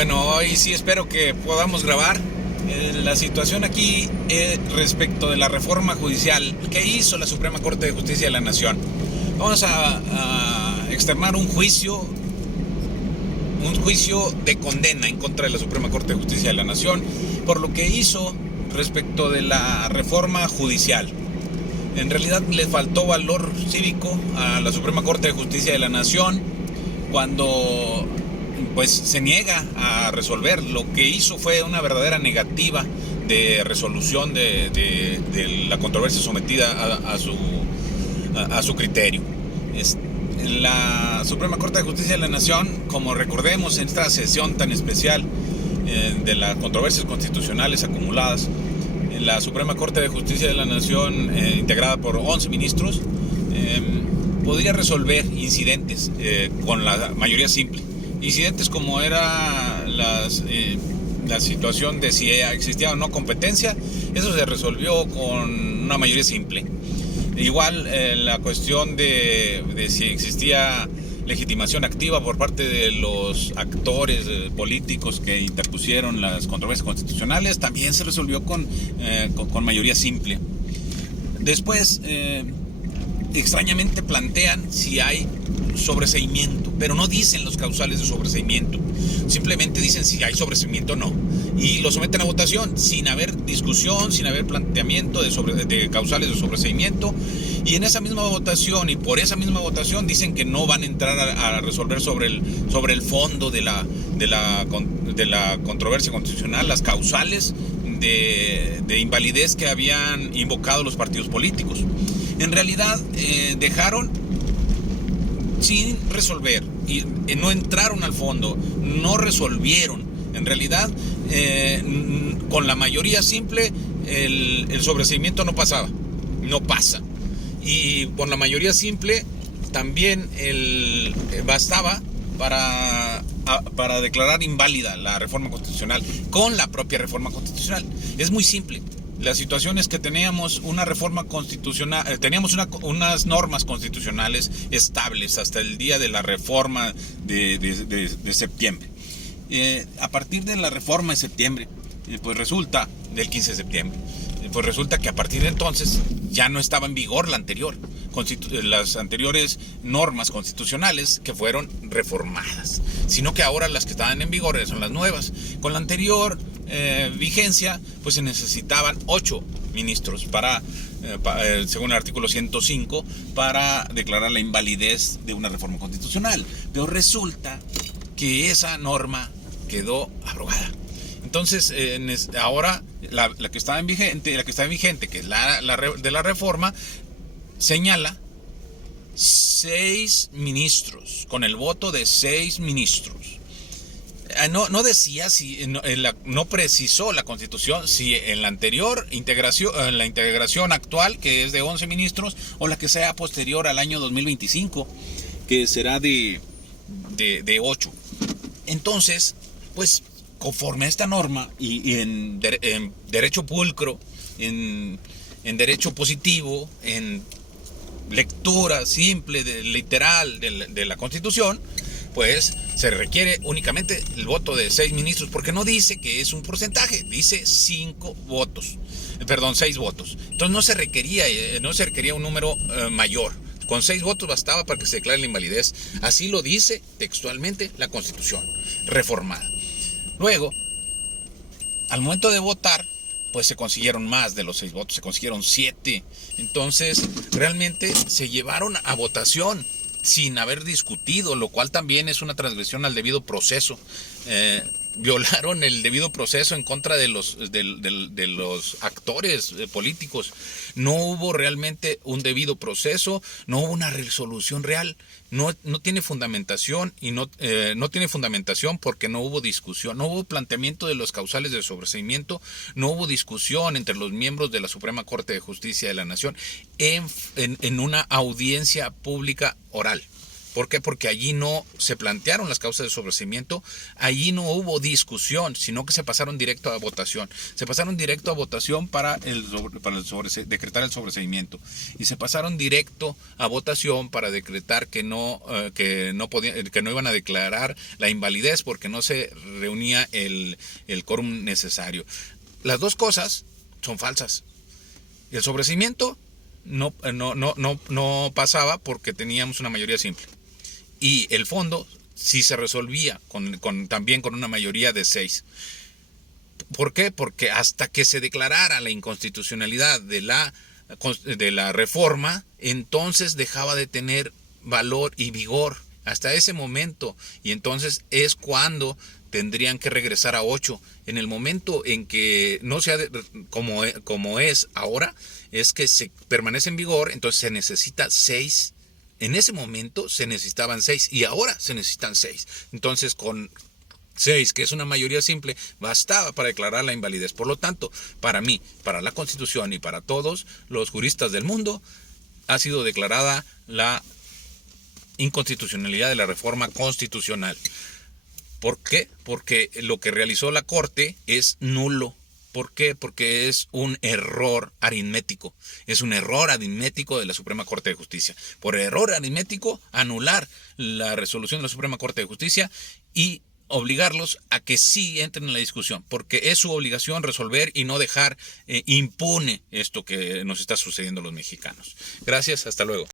Bueno, hoy sí espero que podamos grabar. La situación aquí respecto de la reforma judicial que hizo la Suprema Corte de Justicia de la Nación. Vamos a externar un juicio de condena en contra de la Suprema Corte de Justicia de la Nación por lo que hizo respecto de la reforma judicial. En realidad le faltó valor cívico a la Suprema Corte de Justicia de la Nación cuando pues se niega a resolver. Lo que hizo fue una verdadera negativa de resolución de la controversia sometida a su criterio. La Suprema Corte de Justicia de la Nación, como recordemos en esta sesión tan especial de las controversias constitucionales acumuladas, la Suprema Corte de Justicia de la Nación, integrada por 11 ministros, podría resolver incidentes con la mayoría simple. Incidentes como era la situación de si existía o no competencia, eso se resolvió con una mayoría simple. Igual la cuestión de si existía legitimación activa por parte de los actores políticos que interpusieron las controversias constitucionales, también se resolvió con mayoría simple. Después, extrañamente plantean si hay sobreseimiento, pero no dicen los causales de sobreseimiento, simplemente dicen si hay sobreseimiento o no, y lo someten a votación sin haber discusión, sin haber planteamiento de causales de sobreseimiento, y en esa misma votación y por esa misma votación dicen que no van a entrar a resolver sobre el fondo de la controversia constitucional, las causales de invalidez que habían invocado los partidos políticos. En realidad dejaron sin resolver y no entraron al fondo, no resolvieron. En realidad, con la mayoría simple, el sobreseimiento no pasa. Y con la mayoría simple también bastaba para declarar inválida la reforma constitucional con la propia reforma constitucional. Es muy simple. La situación es que teníamos una reforma constitucional, teníamos unas normas constitucionales estables hasta el día de la reforma de septiembre. A partir de la reforma de septiembre, pues resulta, del 15 de septiembre, pues resulta que a partir de entonces ya no estaba en vigor la anterior, las anteriores normas constitucionales que fueron reformadas, sino que ahora las que estaban en vigor son las nuevas. Con la anterior vigencia, pues se necesitaban 8 ministros según el artículo 105, para declarar la invalidez de una reforma constitucional. Pero resulta que esa norma quedó abrogada. Entonces, ahora la que está vigente, que es la de la reforma, señala 6 ministros, con el voto de 6 ministros. No decía no precisó la Constitución si en la anterior integración, la integración actual, que es de 11 ministros, o la que sea posterior al año 2025, que será de 8. Entonces, pues, conforme a esta norma y en derecho pulcro, en derecho positivo, en lectura simple, literal de la Constitución, pues se requiere únicamente el voto de 6 ministros, porque no dice que es un porcentaje, dice 6 votos. Entonces no se requería un número mayor. Con 6 votos bastaba para que se declare la invalidez. Así lo dice textualmente la Constitución reformada. Luego, al momento de votar, pues se consiguieron más de los 6 votos, se consiguieron 7. Entonces, realmente se llevaron a votación sin haber discutido, lo cual también es una transgresión al debido proceso. Violaron el debido proceso en contra de los actores políticos. No hubo realmente un debido proceso, no hubo una resolución real, no tiene fundamentación y no tiene fundamentación porque no hubo discusión, no hubo planteamiento de los causales de sobreseimiento, no hubo discusión entre los miembros de la Suprema Corte de Justicia de la Nación en una audiencia pública oral. ¿Por qué? Porque allí no se plantearon las causas de sobreseimiento, allí no hubo discusión, sino que se pasaron directo a votación. Se pasaron directo a votación para decretar el sobreseimiento. Y se pasaron directo a votación para decretar que no iban a declarar la invalidez porque no se reunía el quórum necesario. Las dos cosas son falsas. El sobreseimiento no pasaba porque teníamos una mayoría simple. Y el fondo sí se resolvía también con una mayoría de 6. ¿Por qué? Porque hasta que se declarara la inconstitucionalidad de la reforma, entonces dejaba de tener valor y vigor. Hasta ese momento. Y entonces es cuando tendrían que regresar a 8. En el momento en que no sea como es ahora, es que se permanece en vigor, entonces se necesita 6. En ese momento se necesitaban 6 y ahora se necesitan 6. Entonces con 6, que es una mayoría simple, bastaba para declarar la invalidez. Por lo tanto, para mí, para la Constitución y para todos los juristas del mundo, ha sido declarada la inconstitucionalidad de la reforma constitucional. ¿Por qué? Porque lo que realizó la Corte es nulo. ¿Por qué? Porque es un error aritmético. Es un error aritmético de la Suprema Corte de Justicia. Por error aritmético, anular la resolución de la Suprema Corte de Justicia y obligarlos a que sí entren en la discusión, porque es su obligación resolver y no dejar impune esto que nos está sucediendo a los mexicanos. Gracias, hasta luego.